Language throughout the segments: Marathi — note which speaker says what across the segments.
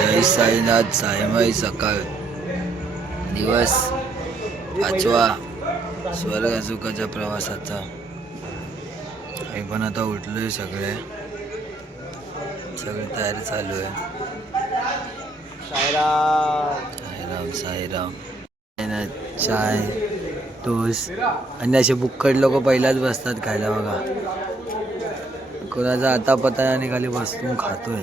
Speaker 1: जय साईनाथ साईमाई सकाळ. दिवस पाचवा स्वर्ग सुखाच्या प्रवासाचा. मी पण आता उठलोय सगळे. सगळी तयारी चालू आहे. साईराम. साईराम. साईनाथ, चाय टोस आणि असे बुक्कड लोक पहिलाच बसतात खायला बघा. कोणाचा आता पता आणि खाली बसून खातोय.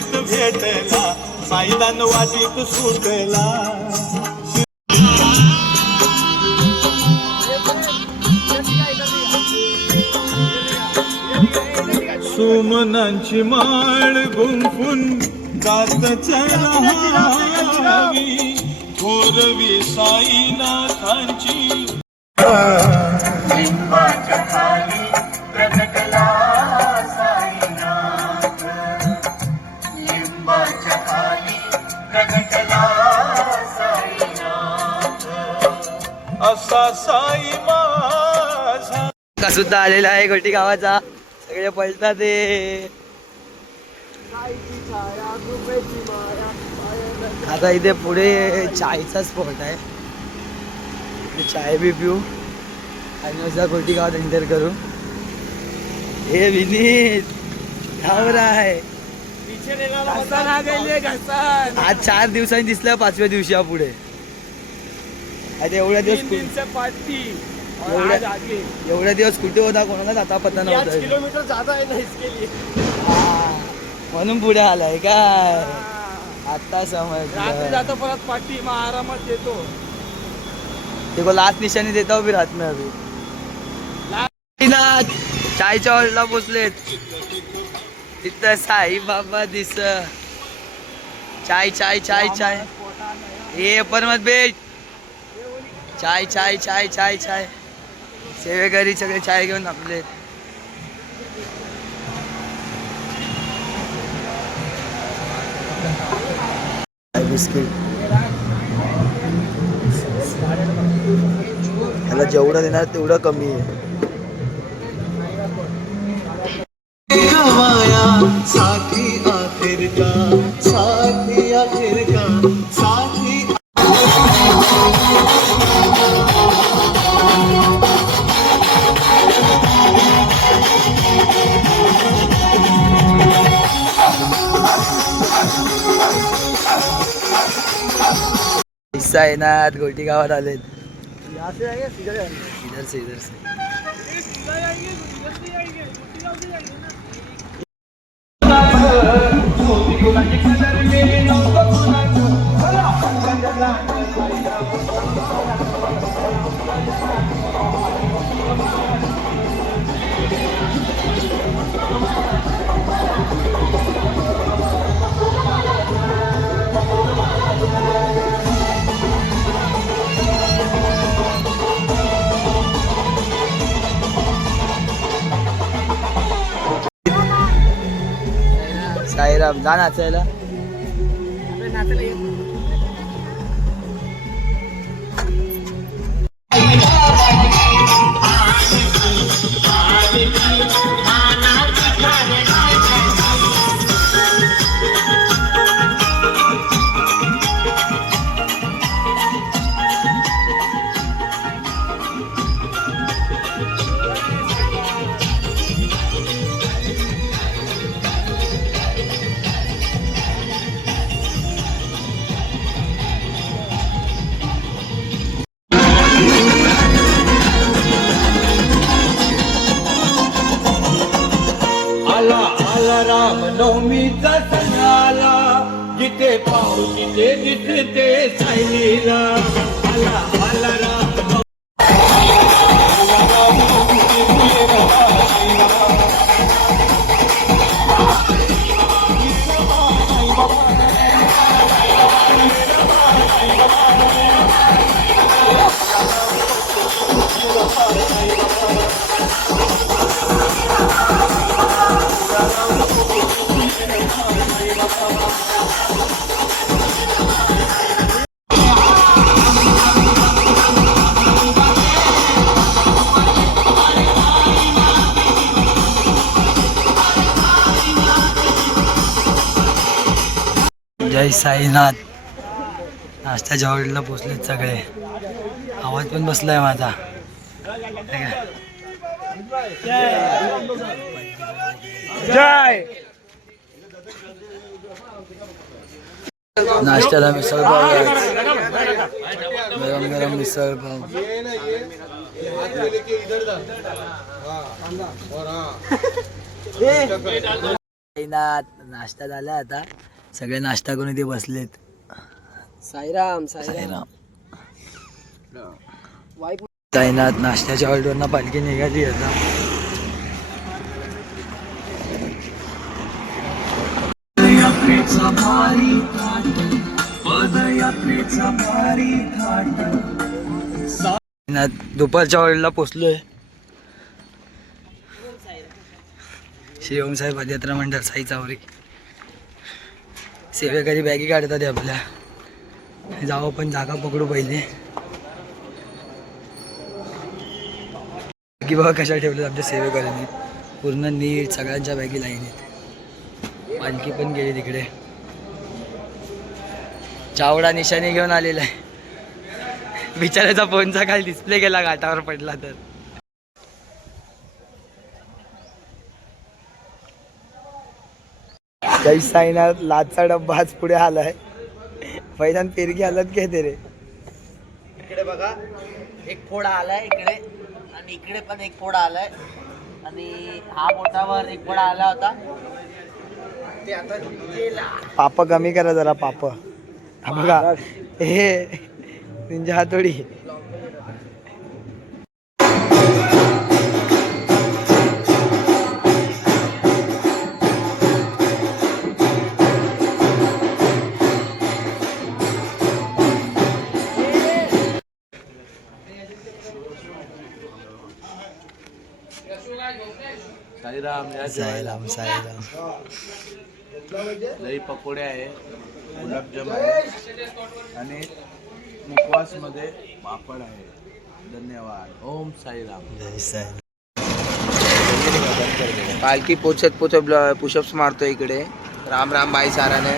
Speaker 2: शिर्डीत भेटला साईदान वाटीत सुटला. सुमनांची माळ गुंफून गातच राहावी थोरवी साईनाथांची. असा साई माझा
Speaker 1: का सुद्धा आलेला आहे गोटी गावाचा. सगळे पळतात ते. आता इथे पुढे चायचा स्पॉट आहे. चाय बी पिऊ. आणि असा गोटी गावात एंटर करू. हे विनीत आहे. आज चार दिवसांनी दिसलं पाचव्या दिवशी पुढे. आता एवढ्या दिवस एवढ्या एवढ्या दिवस कुठे होता? कोणालाच आता पत्ता नव्हता
Speaker 2: किलोमीटर ज्यादा है ना इसके लिए
Speaker 1: हा, म्हणून पुढे आलाय काय? आता
Speaker 2: रात्री
Speaker 1: समज
Speaker 2: जातो परत पाठी मग आरामात येतो.
Speaker 1: देखो लास्ट निशाणी देता हो भी रात में अभी चायच्या हॉलला पोचलेत. तिथं साई बाबा दिस चाय चाय चाय चाय. हे परमत बेट. चाय चाय चाय चाय चाय. सेवेकरी सगळे चाय घेऊन आपले. बिस्किट. ह्याला जेवढं देणार तेवढं कमी आहे.
Speaker 2: साथी
Speaker 1: हिस्सा येणार गोटी गावात आलेत. इधर से जय साईनाथ. नाश्त्याच्या हॉटेलला पोचलेत सगळे. आवाज पण बसलाय माझा?
Speaker 2: जय.
Speaker 1: नाश्त्याला मिसळ पाव. गरम गरम मिसळ पाव. साईनाथ नाश्ता झाला आता. सगळे नाश्ता करून इथे बसलेत.
Speaker 3: साईराम
Speaker 1: साईराम. साईनाथ नाश्त्याच्या हॉटेलवरनं पालखी निघाली आता. दुपारच्या हॉटेलला पोचलोय. श्री ओमसाहेब पदयात्रा मंडळ साई चावरी. सेवेकरी बॅगी काढतात आपल्या. जाऊ आपण जागा पकडू पहिले. बॅगी बघा कशा ठेवल्या आमच्या सेवेकऱ्यांनी पूर्ण नीट सगळ्यांच्या बॅगी लाईन आहेत. पालखी पण गेली तिकडे. चावडा निशाणी घेऊन आलेला आहे. बिचाऱ्याचा फोनचा काल डिस्प्ले गेला घाटावर पडला तर. काही साईनाथ लाचचा डब्बा आज पुढे आलाय पहिल्यान पेरगी आलात काय ते रे.
Speaker 3: इकडे बघा एक फोडा आलाय इकडे आणि इकडे पण एक फोडा आलाय. आणि हा बोटावर एक फोडा आला होता. ते आता गेला.
Speaker 1: पाप कमी करा जरा पाप. बघा हे तुमच्या हातोडी.
Speaker 2: साईराम
Speaker 1: साईराम साईराम.
Speaker 2: दही पकोडे आहे गुलाबजाम आहे आणि मुखवासमध्ये पापड आहे. धन्यवाद. ओम साईराम.
Speaker 1: जय साई
Speaker 3: पालखी पोचत पोचत पुशअप्स मारतो इकडे. राम राम बाई साराने.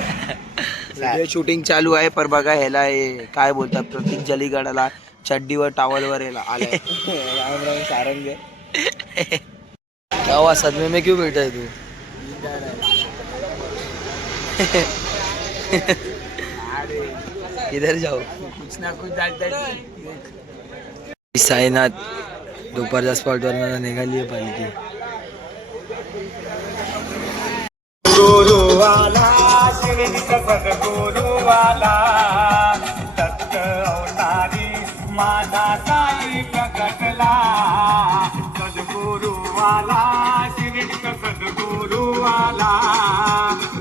Speaker 3: व्हिडिओ शूटिंग चालू आहे पर बघा ह्याला हे काय बोलतात प्रतीक जलीगडाला चड्डीवर टावलवर याला आलाय. राम राम सारंग.
Speaker 1: क्या हुआ सदमे में क्यों बैठा है तू? इधर जाओ.
Speaker 3: कुछ ना कुछ
Speaker 1: साईनाथ दुपारच्या स्पॉटवर निघाली आहे पालखी.
Speaker 2: अवतारी माझा साई प्रकटला सद्गुरुवाला शिवनिक सद्गुरुवाला दत्त
Speaker 1: दगडाच्या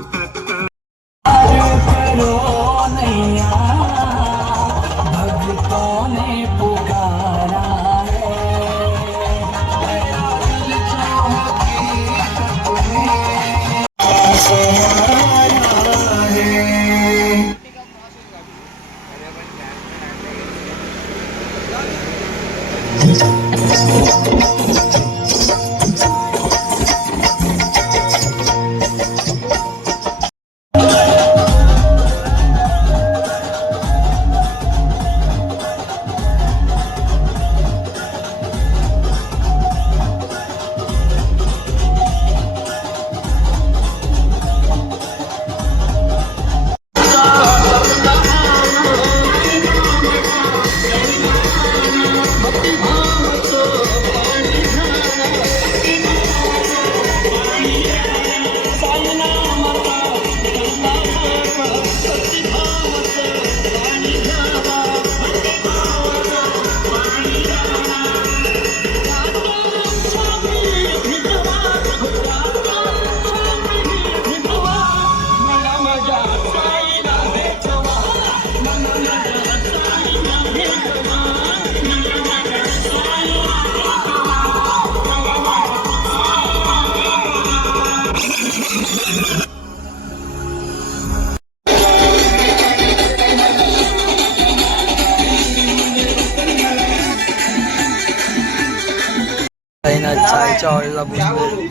Speaker 1: हॉलला बसले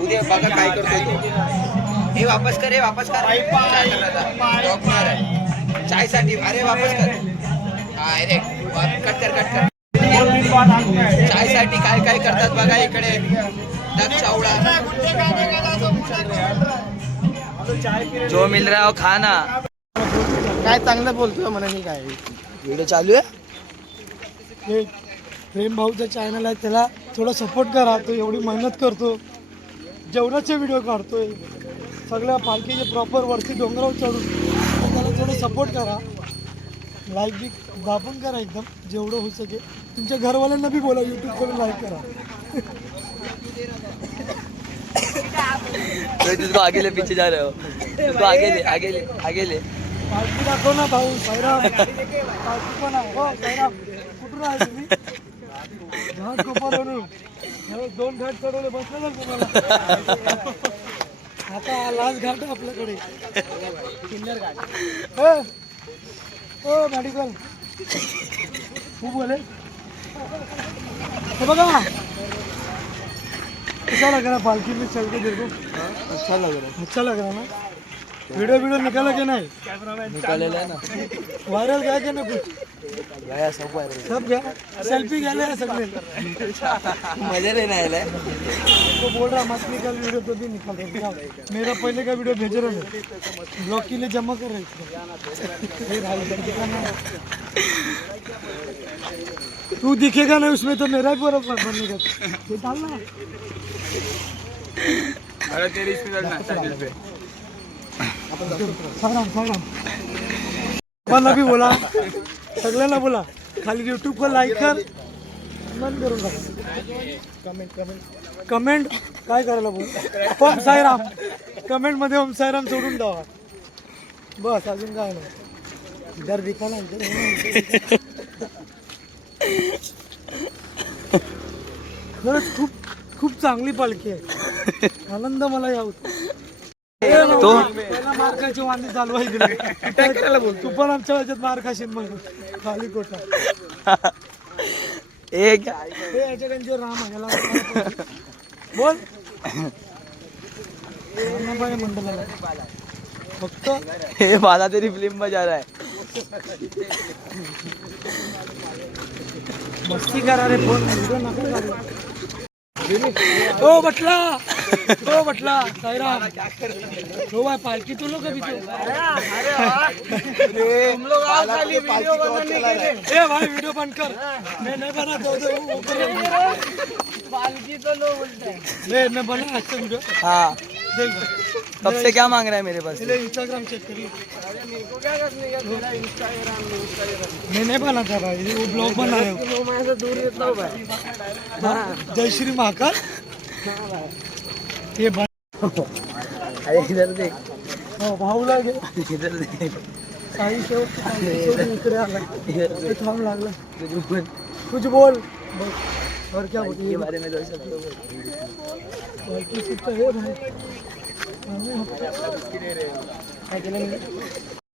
Speaker 3: उद्या बघा काय करतोय तो. हे वापस कर हे वापस कर. चाय करणार आहे. चायसाठी अरे वापस कर. हा, अरे कट कर कट कर. चायसाठी काय काय करतात बघा इकडे.
Speaker 1: जो मिल रहा है वो खाना.
Speaker 4: काय चांगलं बोलतोय म्हणा मी काय?
Speaker 1: व्हिडिओ चालू आहे?
Speaker 4: हे प्रेम भाऊचं चॅनल आहे त्याला थोडं सपोर्ट करा. तो एवढी मेहनत करतो. जेवणाचे व्हिडिओ काढतोय. सगळ्या पालखीचे प्रॉपर वरती डोंगरावर चढून त्याला थोडं सपोर्ट करा. लाईक बी दाबून करा एकदम जेवढं होऊ शकेल. तुमच्या घरवाल्यांना बी बोला यूट्यूब करून लाईक करा.
Speaker 1: तुझको आगे ले पीछे जा रहे हो. तुझको आगे ले आगे ले आगे ले
Speaker 4: पालखी दाखव ना भाऊ साईराम पालखी पण आहे. हो कुठून आहे तुम्ही? दोन घाट चढवले बसले ना तुम्हाला आता लास्ट घाट आपल्याकडे. किन्नर घाट. हो हो मेडिकल तू बोले. हे बघा. कैसा लग रहा पालकी में चल के देखो अच्छा लग रहा है अच्छा लग रहा है ना? वीडियो वीडियो निकाला कि नहीं?
Speaker 1: निकालेला आहे ना।
Speaker 4: वायरल गया कि नहीं कुछ?
Speaker 1: गया सब वायरल
Speaker 4: सब गया? सेल्फी गेले हैं सगळे
Speaker 1: मज़ा नहीं आया
Speaker 4: तो बोल रहा मत निकाल वीडियो तो भी निकाल। मेरा पहले का वीडियो भेज रहे हैं। ब्लॉग के लिए जमा कर रहे थे। तू दिखेगा नहीं उसमें तो मेरा भी बराबर बनेगा ये डालना
Speaker 1: अरे तेरी चॅनल पे।
Speaker 4: साराम साराम मला बोला. सगळ्यांना बोला. खाली यूट्यूब को लाईक कर. कमेंट करून टाका कमेंट कमेंट कमेंट काय करायला बोल? ओम साईराम. कमेंटमध्ये ओम साईराम सोडून द्यावा बस अजून काय नाही. दर दिखा ना खरंच खूप खूप चांगली पालखी आहे. आनंद मला या
Speaker 1: तो?
Speaker 4: पहिला मार खायची वांदी चालू आहे तू पण आमच्या ह्याच्यात मार खाशील मग. खाली कोटा.
Speaker 1: एक
Speaker 4: हे राम आहे बोल. फक्त
Speaker 1: हे मला तरी फिल्म में जा रहा है
Speaker 4: मस्ती करा रे फोन. व्हिडिओ नका काढू. ओ बटला. ओ बटला. साईराम. हो भाई पालकी तो लोग अभी तो ए भाई वीडियो बंद कर. मैं नहीं बना दो दो. कर पालकी तो लोग बोलते हैं. मैं बना अच्छा वीडियो.
Speaker 1: हाँ. कब से क्या मांग रहा है मेरे पास?
Speaker 4: इंस्टाग्राम चेक करिए। मैं नहीं बना था भाई वो ब्लॉग बना रहे हो। हाँ, जय श्री महाकाल। ये
Speaker 1: अरे इधर देख।
Speaker 4: हो भाऊला घे
Speaker 1: इधर देख।
Speaker 4: काही शेवट इकडे आला
Speaker 1: इधर।
Speaker 4: ते थांब लागला
Speaker 1: तुझे बोल।
Speaker 4: कुछ बोल। और क्या बोलते
Speaker 1: के बारे में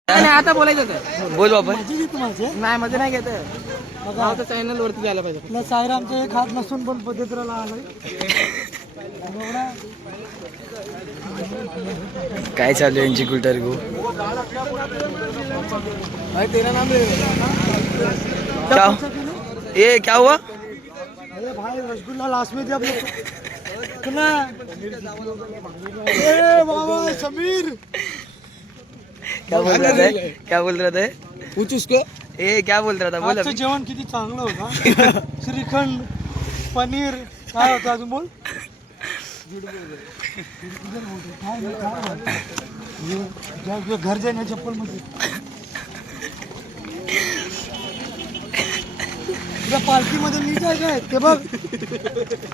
Speaker 3: नाही आता बोलायचं तर
Speaker 1: बोल बाबा.
Speaker 4: माझी जी माझे?
Speaker 3: नाही मध्ये नाही घेत.
Speaker 4: बघा.
Speaker 3: चॅनल वरती जायला पाहिजे.
Speaker 4: साईरामचे एक हात नसून पण पद्धतीला आलाय.
Speaker 1: काय चालू आहे यांची कुटर गो
Speaker 3: तेरा नाम
Speaker 1: क्या ये क्या हुआ?
Speaker 4: अरे भाई रसगुल्ला लास्ट में दिया सुना ए बाबा समीर.
Speaker 1: क्या बोल रहा था? क्या बोल रहा था?
Speaker 3: पूछ उसको
Speaker 1: ए क्या बोल रहा था? बोल
Speaker 4: आजचं. जेवण किती चांगलं होतं श्रीखंड पनीर काय होतं अजून बोल? घर जाईना चप्पलमध्ये तुझ्या पालखीमध्ये मी काय काय? ते बघ.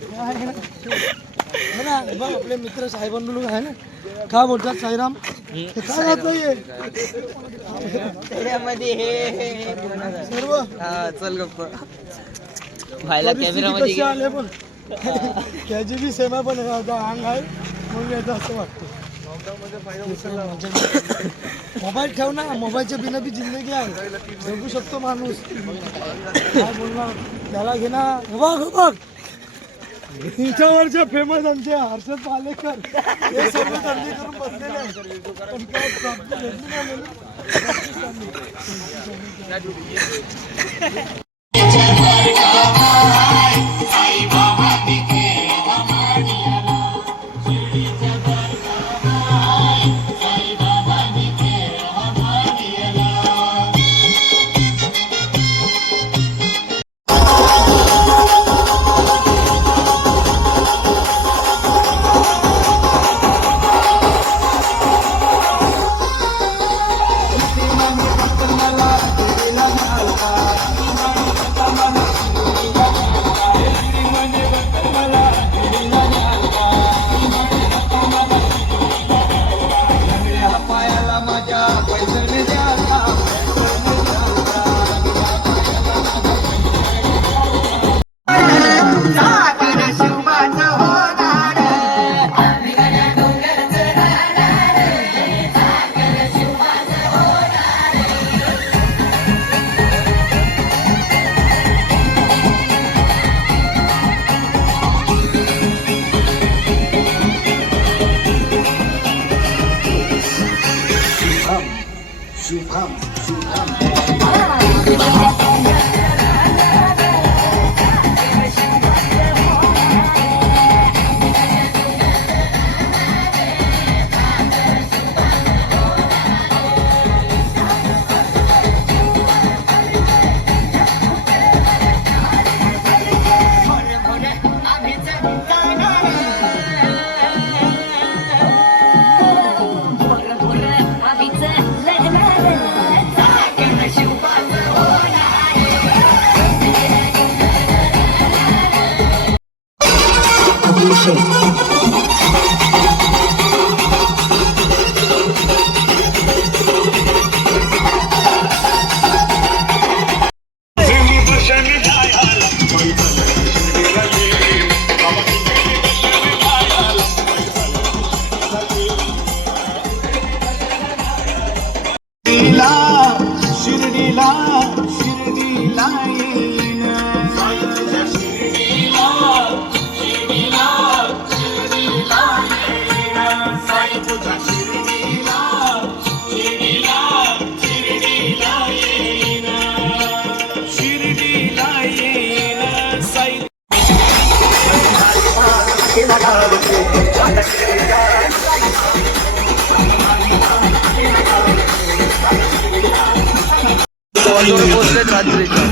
Speaker 4: हे आहे ना? बघ आपले मित्र साहेबांना लोक आहे ना? काय बोलतात साईराम? हे काय घातलं हे
Speaker 1: त्याच्यामध्ये हे.
Speaker 4: सर्व?
Speaker 1: हा चल गप्पा. व्हायला कॅमेरा मध्ये
Speaker 4: आले पण? त्याची बी सेवा पण अंग आहे. म्हणून याचं असं वाटतं.
Speaker 2: मोबाईल ठेव ना मोबाईलच्या बिना बी जिंदगी आहे. जगू शकतो माणूस. काय बोलणार? त्याला घे ना. बघ बघ. इंस्टावरच्या फेमस आमचे हर्षद पालेकर. हे सर्व धंदे करून बसलेले आहेत.
Speaker 1: पोचलेत रात्रीच्या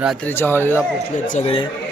Speaker 1: रात्रीच्या हॉलला पोचलेत सगळे.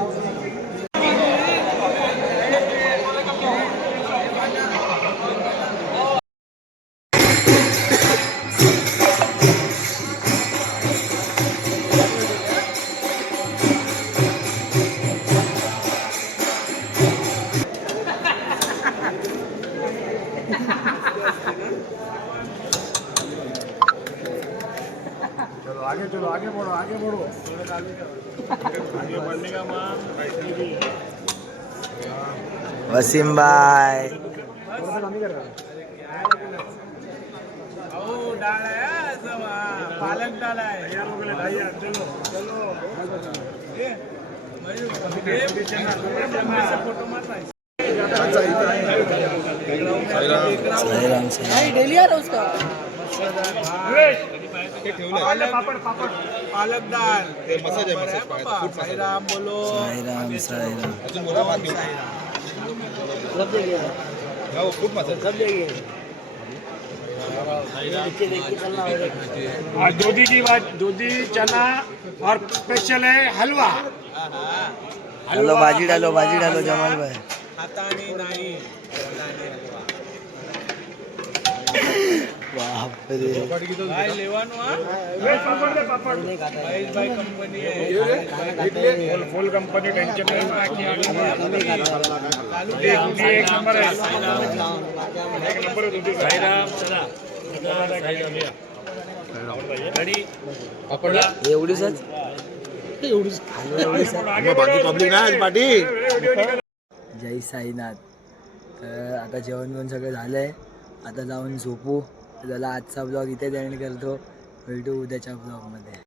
Speaker 1: वसीम साईराम साईराम.
Speaker 2: डेली आ रहा उसका.
Speaker 5: पालक डाळ ते मसाज आहे मसाज साईराम बोलो.
Speaker 1: साईराम साईराम.
Speaker 5: अजून बोला बाद देऊ. हो, खूप मसाज
Speaker 6: आज दूधी की बात दूधी चना और स्पेशल है हलवा.
Speaker 1: डालो भाजी डालो भाजी डालो जमाल भाई.
Speaker 5: हाताने नाही
Speaker 1: बापरे
Speaker 5: फुल कंपनी टेन्शन एक नंबर आहे एक नंबर
Speaker 1: एवढीच जय साईनाथ. तर आता जेवण बिवण सगळं झालंय. आता जाऊन झोपू. चला आजचा ब्लॉग इथे एंड करतो. भेटू उद्याच्या ब्लॉगमध्ये